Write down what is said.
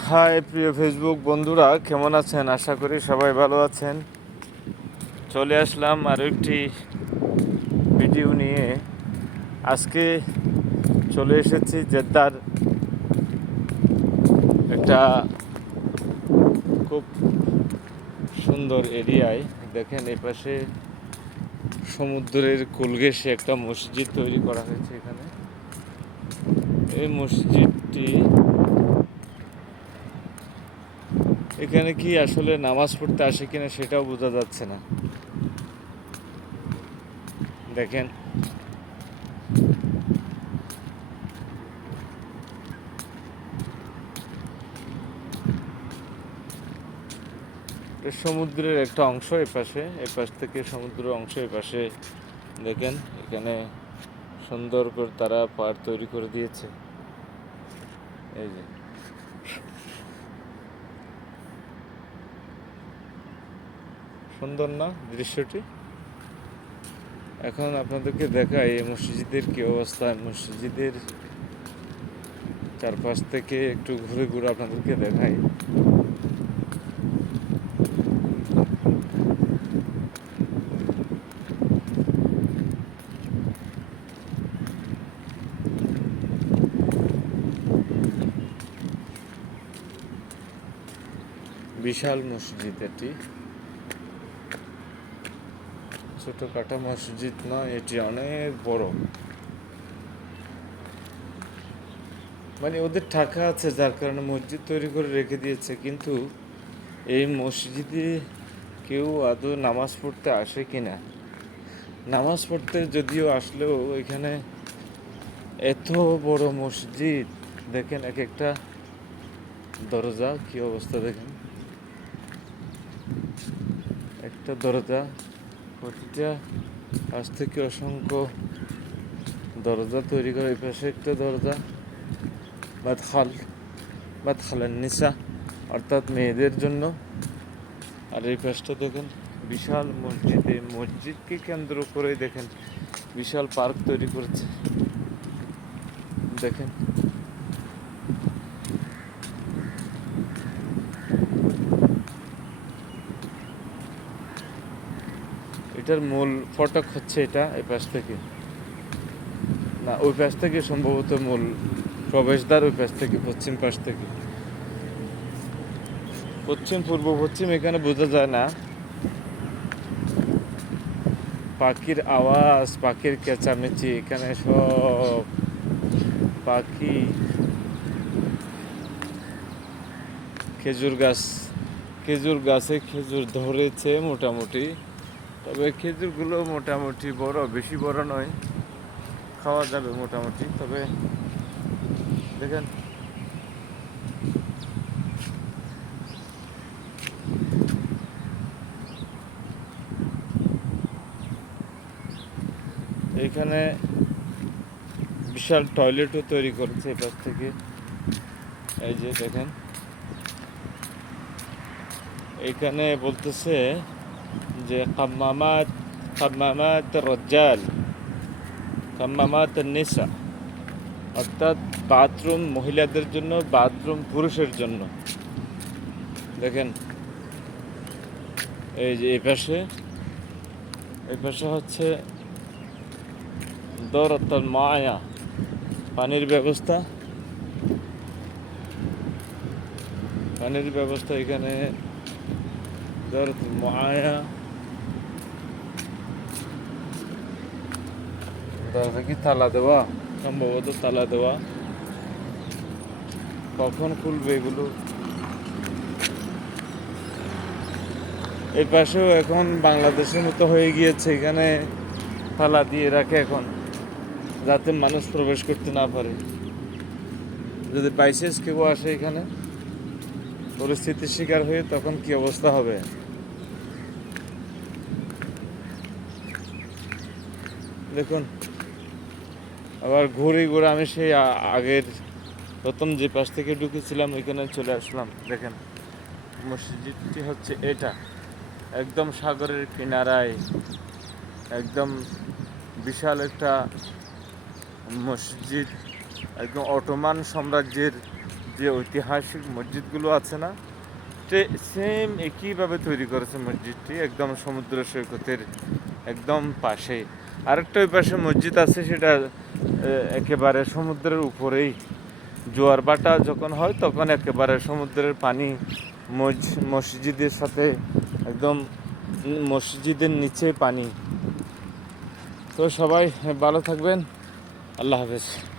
High, প্রিয় Facebook বন্ধুরা, কেমন আছেন? আশা করি সবাই ভালো আছেন। চলে আসলাম আরও একটি ভিডিও নিয়ে। আজকে চলে এসেছি জেদ্দার একটা খুব সুন্দর এরিয়ায়। দেখেন, এই পাশে সমুদ্রের কুলঘেসে একটা মসজিদ তৈরি করা হয়েছে এখানে। এই মসজিদটি এখানে কি আসলে নামাজ পড়তে আসে কিনা সেটাও বোঝা যাচ্ছে না। দেখেন। সমুদ্রের একটা অংশ এ পাশে এ পাশ থেকে সমুদ্র অংশ এ পাশে দেখেন, এখানে সুন্দর করে তারা পাড় তৈরি করে দিয়েছে। এই যে। সুন্দর না দৃশ্যটি? এখন আপনাদেরকে দেখাই এই মসজিদের কি অবস্থা। মসজিদের চারপাশ থেকে একটু ঘুরে ঘুরে আপনাদেরকে দেখাই। বিশাল মসজিদ এটি। ছোটখাটো মসজিদ নয় এটি অনেক বড়। মানে ওদের টাকা আছে, যার কারণে মসজিদ তৈরি করে রেখে দিয়েছে, কিন্তু এই মসজিদে কেউ আদৌ নামাজ পড়তে আসে কিনা? নামাজ পড়তে যদিও আসলেও এখানে এত বড় মসজিদ, দেখেন এক একটা দরজা, কি অবস্থা দেখেন? একটা দরজা। প্রতিটা আজ থেকে অসংখ্য দরজা তৈরি করে, এই পাশে একটা দরজা বা খাল বা বাদখালের নিসা, অর্থাৎ মেয়েদের জন্য। আর এই পাশটা দেখেন, বিশাল মসজিদ, এই মসজিদকে কেন্দ্র করে দেখেন, বিশাল পার্ক তৈরি করেছে। দেখেন। এটার মূল ফটক হচ্ছে এটা, এই পাশ থেকে। না, ওই পাশ থেকে সম্ভবত মূল প্রবেশদ্বার ওই পাশ থেকে, পশ্চিম পাশ থেকে। পশ্চিম, পূর্ব, পশ্চিম, এখানে বোঝা যায় না। পাখির আওয়াজ, পাখির চেঁচামেচি এখানে সব পাখি। খেজুর গাছ, খেজুর গাছে খেজুর ধরেছে মোটামুটি। তবে খেজুরগুলো মোটামুটি বড়, বেশি বড় নয়। খাওয়া যাবে মোটামুটি, তবে দেখেন। এখানে বিশাল টয়লেটও তৈরি করেছে এপাশ থেকে। এই যে দেখেন। এখানে বলতেছে যে কাম্মামাত কাম্মামাত রজ্জাল কাম্মামাত নিসা অর্থাৎ বাথরুম মহিলাদের জন্য বাথরুম পুরুষের জন্য দেখেন এই যে এই পাশে এই পাশে হচ্ছে দৌরতল মায়া, পানির ব্যবস্থা। পানির ব্যবস্থা এখানে দৌরতল মায়া দরজা কি তালা দেওয়া সম্ভবত তালা দেওয়া কখন খুলবে এগুলো এই পাশেও এখন বাংলাদেশের মতো হয়ে গিয়েছে এখানে তালা দিয়ে রাখে এখন যাতে মানুষ প্রবেশ করতে না পারে যদি বাইসেস কেউ আসে এখানে পরিস্থিতির শিকার হয়ে তখন কি অবস্থা হবে দেখুন, আবার ঘুরে ঘুরে আমি সেই আগের প্রথম যে পাশ থেকে ঢুকেছিলাম, ওইখানে চলে আসলাম। দেখেন, মসজিদটি হচ্ছে এটা। একদম সাগরের কিনারায়, একদম বিশাল একটা মসজিদ, একদম অটোমান সাম্রাজ্যের যে ঐতিহাসিক মসজিদগুলো আছে না সেম একইভাবে তৈরি করেছে মসজিদটি, একদম সমুদ্র সৈকতের একদম পাশে আরেকটা ওই পাশে মসজিদ আছে, সেটা একেবারে সমুদ্রের উপরেই। জোয়ার বাটা যখন হয়, তখন একেবারে সমুদ্রের পানি মস- মসজিদের সাথে একদম মসজিদের নিচে পানি। তো সবাই ভালো থাকবেন। আল্লাহ হাফেজ।